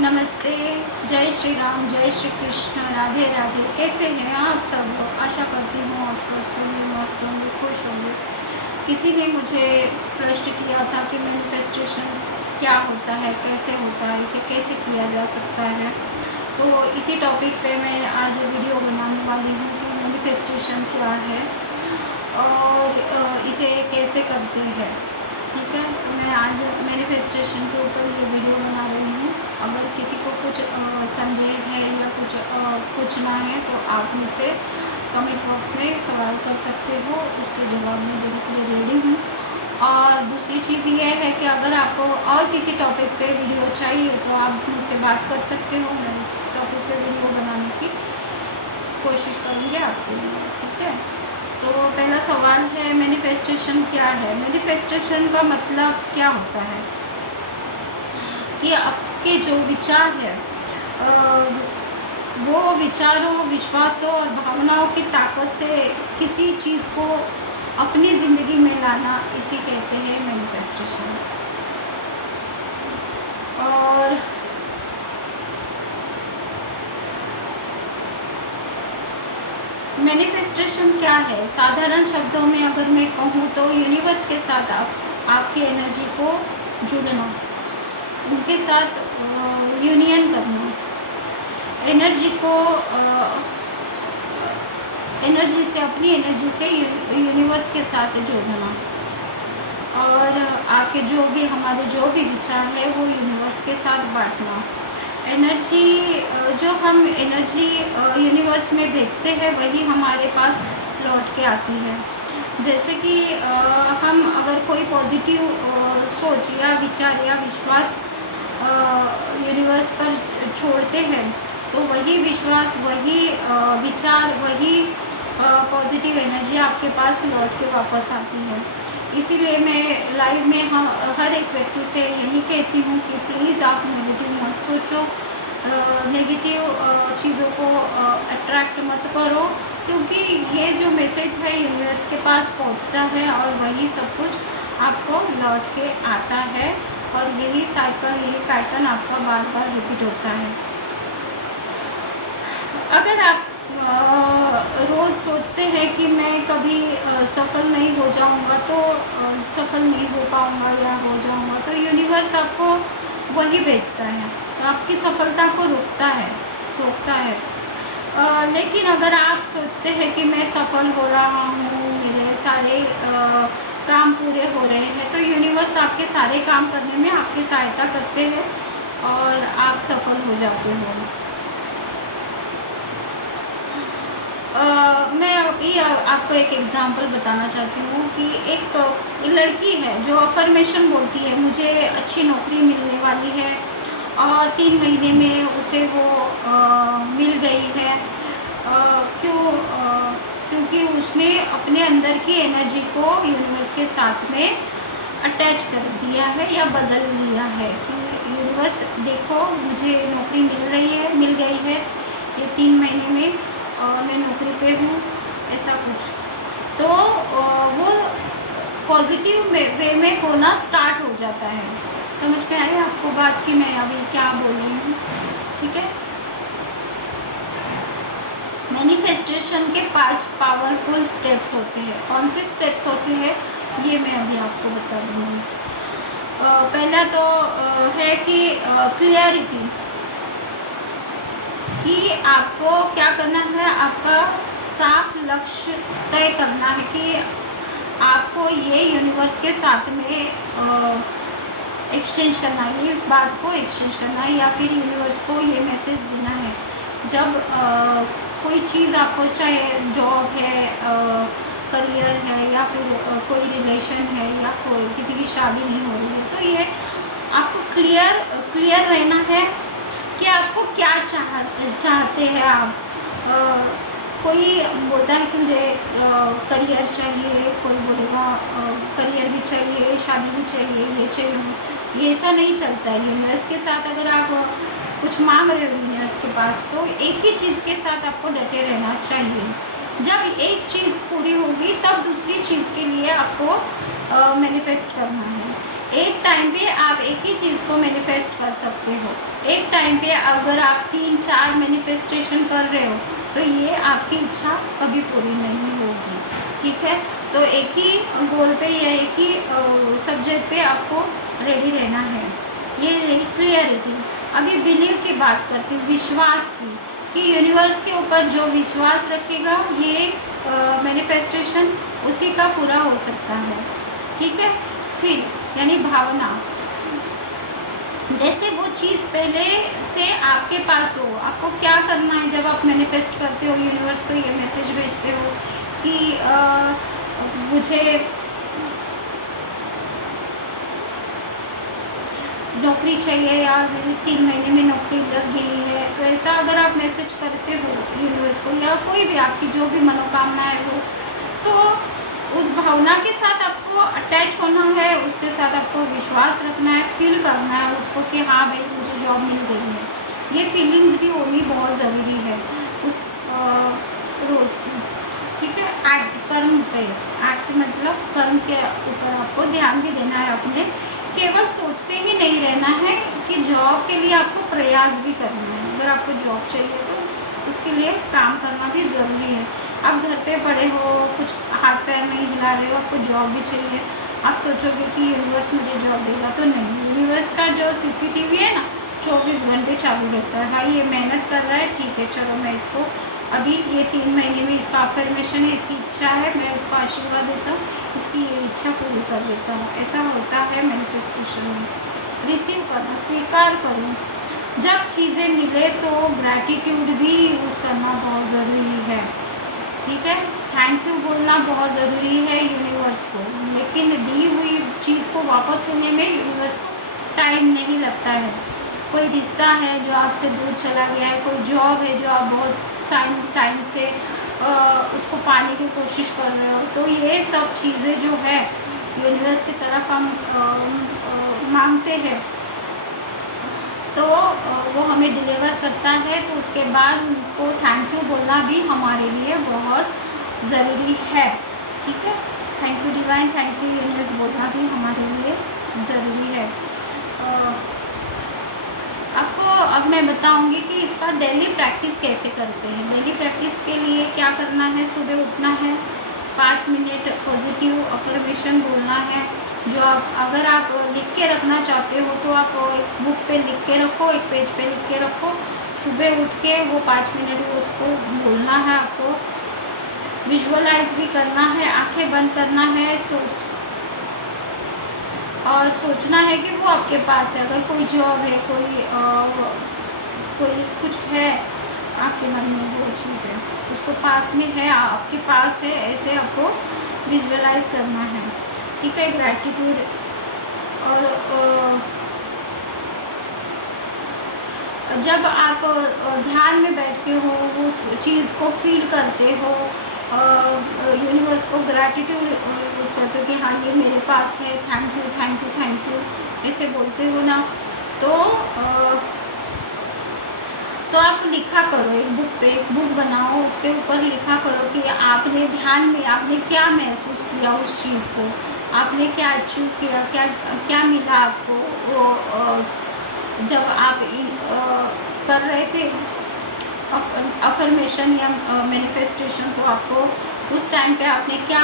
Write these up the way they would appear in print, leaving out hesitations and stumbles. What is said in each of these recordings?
नमस्ते, जय श्री राम, जय श्री कृष्ण, राधे राधे। कैसे हैं आप सब लोग? आशा करती हूँ आप स्वस्थ होंगे, मस्त होंगे, खुश होंगे। किसी ने मुझे प्रश्न किया था कि मैनिफेस्टेशन क्या होता है, कैसे होता है, इसे कैसे किया जा सकता है। तो इसी टॉपिक पे मैं आज वीडियो बनाने वाली हूँ कि मैनिफेस्टेशन क्या है और इसे कैसे करते हैं। ठीक है, तो मैं आज मैनिफेस्टेशन के ऊपर ये वीडियो बना रही हूँ। अगर किसी को कुछ संदेह है या कुछ पूछना है तो आप मुझसे कमेंट बॉक्स में सवाल कर सकते हो, उसके जवाब में देने के लिए रेडी हूँ। और दूसरी चीज़ ये है कि अगर आपको और किसी टॉपिक पे वीडियो चाहिए तो आप मुझसे बात कर सकते हो। मैं उस टॉपिक पे वीडियो बनाने की कोशिश करूँगी आपके लिए। ठीक है, तो पहला सवाल है मैनिफेस्टेशन क्या है। मैनिफेस्टेशन का मतलब क्या होता है कि आपके जो विचार है वो विचारों, विश्वासों और भावनाओं की ताकत से किसी चीज़ को अपनी ज़िंदगी में लाना, इसे कहते हैं मैनिफेस्टेशन। और मैनिफेस्टेशन क्या है, साधारण शब्दों में अगर मैं कहूँ तो यूनिवर्स के साथ आपकी एनर्जी को जुड़ना, उनके साथ यूनियन करना, एनर्जी को एनर्जी से, अपनी एनर्जी से यूनिवर्स के साथ जोड़ना और आपके हमारे जो भी विचार है वो यूनिवर्स के साथ बांटना। एनर्जी जो हम एनर्जी यूनिवर्स में भेजते हैं वही हमारे पास लौट के आती है। जैसे कि हम अगर कोई पॉजिटिव सोच या विचार या विश्वास यूनिवर्स पर छोड़ते हैं तो वही विश्वास, वही विचार, वही पॉजिटिव एनर्जी आपके पास लौट के वापस आती है। इसीलिए मैं लाइव में हर एक व्यक्ति से यही कहती हूँ कि प्लीज़ आप नेगेटिव मत सोचो, नेगेटिव चीज़ों को अट्रैक्ट मत करो, क्योंकि ये जो मैसेज है यूनिवर्स के पास पहुँचता है और वही सब कुछ आपको लौट के आता है और यही साइकिल, यही पैटर्न आपका बार बार रिपीट होता है। अगर आप रोज़ सोचते हैं कि मैं कभी सफल नहीं हो जाऊंगा, तो सफल नहीं हो पाऊंगा या हो जाऊंगा, तो यूनिवर्स आपको वही भेजता है, तो आपकी सफलता को रोकता है। लेकिन अगर आप सोचते हैं कि मैं सफल हो रहा हूँ, मेरे सारे काम पूरे हो रहे हैं, तो यूनिवर्स आपके सारे काम करने में आपकी सहायता करते हैं और आप सफल हो जाते हो। मैं अभी आपको एक एग्ज़ाम्पल बताना चाहती हूँ कि एक लड़की है जो अफर्मेशन बोलती है, मुझे अच्छी नौकरी मिलने वाली है और 3 महीने में उसे वो मिल गई है। क्योंकि उसने अपने अंदर की एनर्जी को यूनिवर्स के साथ में अटैच कर दिया है या बदल लिया है कि यूनिवर्स देखो, मुझे नौकरी मिल गई है ये 3 महीने में और मैं नौकरी पे हूँ, ऐसा कुछ। तो वो पॉजिटिव वे में होना स्टार्ट हो जाता है। समझ में आए आपको बात कि मैं अभी क्या बोल रही हूँ? ठीक है, मैनिफेस्टेशन के 5 पावरफुल स्टेप्स होते हैं। कौन से स्टेप्स होते हैं ये मैं अभी आपको बता रही हूँ। पहला तो है कि क्लियरिटी, कि आपको क्या करना है, आपका साफ लक्ष्य तय करना है कि आपको ये यूनिवर्स के साथ में एक्सचेंज करना है, ये इस बात को एक्सचेंज करना है या फिर यूनिवर्स को ये मैसेज देना है। जब कोई चीज़ आपको, चाहे जॉब है, करियर है या फिर कोई रिलेशन है या कोई किसी की शादी नहीं हो रही है, तो ये आपको क्लियर रहना है कि आपको क्या चाहते हैं आप। कोई बोलता है कि मुझे करियर चाहिए, कोई बोलेगा करियर भी चाहिए, शादी भी चाहिए, ये चाहिए। ये ऐसा नहीं चलता है यूनिवर्स के साथ। अगर आप कुछ मांग रहे हो यूनिवर्स के पास, तो एक ही चीज़ के साथ आपको डटे रहना चाहिए। जब एक चीज़ पूरी होगी तब दूसरी चीज़ के लिए आपको मैनिफेस्ट करना है। एक टाइम पे आप एक ही चीज़ को मैनिफेस्ट कर सकते सकते हो। एक टाइम पे अगर आप 3-4 मैनिफेस्टेशन कर रहे हो तो ये आपकी इच्छा कभी पूरी नहीं होगी, ठीक है। तो एक ही गोल पे या एक ही सब्जेक्ट पे आपको रेडी रहना है। ये रही क्लियरिटी। अभी बिलीव की बात करती हूँ, विश्वास की, कि यूनिवर्स के ऊपर जो विश्वास रखेगा ये मैनिफेस्टेशन उसी का पूरा हो सकता है, ठीक है। फिर यानी भावना, जैसे वो चीज़ पहले से आपके पास हो, आपको क्या करना है जब आप मैनिफेस्ट करते हो, यूनिवर्स को ये मैसेज भेजते हो कि मुझे नौकरी चाहिए या मेरी 3 महीने में नौकरी लग गई है, तो ऐसा अगर आप मैसेज करते हो यूनिवर्स को या कोई भी आपकी जो भी मनोकामना है वो, तो उस भावना के साथ आपको अटैच होना है, उसके साथ आपको विश्वास रखना है, फील करना है उसको कि हाँ भाई मुझे जॉब मिल गई है। ये फीलिंग्स भी होनी बहुत ज़रूरी है उस रोज़ की, ठीक है। एक्ट, कर्म पे, एक्ट मतलब कर्म के ऊपर आपको ध्यान भी देना है अपने, केवल सोचते ही नहीं रहना है कि जॉब के लिए आपको प्रयास भी करना है। अगर आपको जॉब चाहिए तो उसके लिए काम करना भी ज़रूरी है। आप घर पे पड़े हो, कुछ हाथ पैर नहीं हिला रहे हो, आपको जॉब भी चाहिए, आप सोचोगे कि यूनिवर्स मुझे जॉब देगा, तो नहीं। यूनिवर्स का जो सीसीटीवी है ना 24 घंटे चालू रहता है। भाई ये मेहनत कर रहा है, ठीक है, चलो मैं इसको अभी ये 3 महीने में इसका अफर्मेशन है, इसकी इच्छा है, मैं इसको आशीर्वाद देता हूँ, इसकी ये इच्छा पूरी कर देता हूँ। ऐसा होता है मैनिफेस्टेशन में। रिसीव करना, स्वीकार करो। जब चीज़ें मिले तो ग्रैटिट्यूड भी यूज़ करना बहुत ज़रूरी है, ठीक है। थैंक यू बोलना बहुत ज़रूरी है यूनिवर्स को, लेकिन दी हुई चीज़ को वापस लेने में यूनिवर्स को टाइम नहीं लगता है। कोई रिश्ता है जो आपसे दूर चला गया है, कोई जॉब है जो आप बहुत टाइम से उसको पाने की कोशिश कर रहे हो, तो ये सब चीज़ें जो है यूनिवर्स की तरफ हम मांगते हैं, तो वो हमें डिलीवर करता है। तो उसके बाद उनको थैंक यू बोलना भी हमारे लिए बहुत ज़रूरी है, ठीक है। Thank you divine, thank you universe बोलना भी हमारे लिए ज़रूरी है। आपको अब मैं बताऊंगी कि इसका डेली प्रैक्टिस कैसे करते हैं। डेली प्रैक्टिस के लिए क्या करना है, सुबह उठना है, 5 मिनट पॉजिटिव अफर्मेशन बोलना है। जो आप अगर आप लिख के रखना चाहते हो तो आप एक बुक पे लिख के रखो, एक पेज पे लिख के रखो। सुबह उठ के वो 5 मिनट उसको बोलना है, आपको विजुअलाइज भी करना है, आंखें बंद करना है, और सोचना है कि वो आपके पास है। अगर कोई जॉब है, कोई कुछ है आपके मन में, वो चीज़ है उसको पास में है, आपके पास है, ऐसे आपको विजुअलाइज करना है, ठीक है। ग्रैटिट्यूड, और जब आप ध्यान में बैठते हो, उस चीज़ को फील करते हो, यूनिवर्स को ग्रैटिट्यूड यूज़ करते हो कि हाँ ये मेरे पास है, thank you thank you thank you, ऐसे बोलते हो ना, तो आप लिखा करो, एक बुक पे एक बुक बनाओ, उसके ऊपर लिखा करो कि आपने ध्यान में आपने क्या महसूस किया, उस चीज़ को आपने क्या अचीव किया, क्या क्या मिला आपको वो जब आप कर रहे थे अफर्मेशन या मैनिफेस्टेशन, तो आपको उस टाइम पे आपने क्या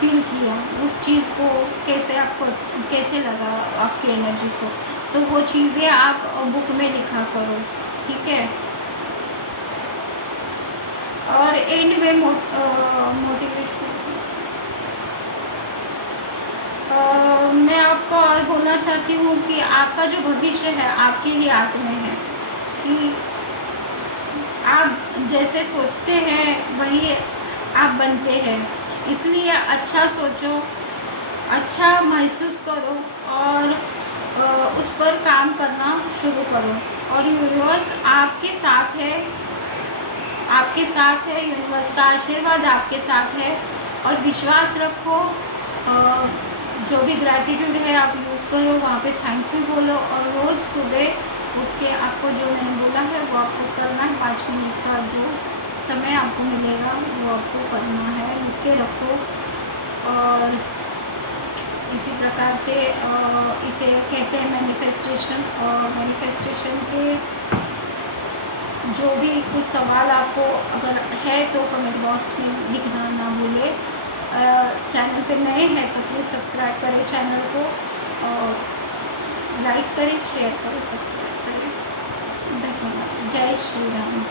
फील किया, उस चीज़ को कैसे आपको कैसे लगा आपकी एनर्जी को, तो वो चीज़ें आप बुक में लिखा करो, ठीक है। और एंड में मोटिवेशन मैं आपको और बोलना चाहती हूँ कि आपका जो भविष्य है आपके ही हाथ में है, कि आप जैसे सोचते हैं वही आप बनते हैं। इसलिए अच्छा सोचो, अच्छा महसूस करो, और उस पर काम करना शुरू करो। और यूनिवर्स आपके साथ है, आपके साथ है, यूनिवर्स का आशीर्वाद आपके साथ है। और विश्वास रखो, जो भी ग्रैटिट्यूड है आप यूज़ करो, वहाँ पे थैंक यू बोलो, और रोज़ सुबह उठ के आपको जो मैंने बोला है वो आपको करना है। 5 मिनट का जो समय आपको मिलेगा वो आपको करना है, लिख के रखो। और इसी प्रकार से इसे कहते हैं मैनिफेस्टेशन। और मैनिफेस्टेशन के जो भी कुछ सवाल आपको अगर है तो कमेंट बॉक्स में लिखना ना भूले। चैनल पे नए हैं तो प्लीज़ सब्सक्राइब करें चैनल को, और लाइक करें, शेयर करें, सब्सक्राइब करें। धन्यवाद। जय श्री राम।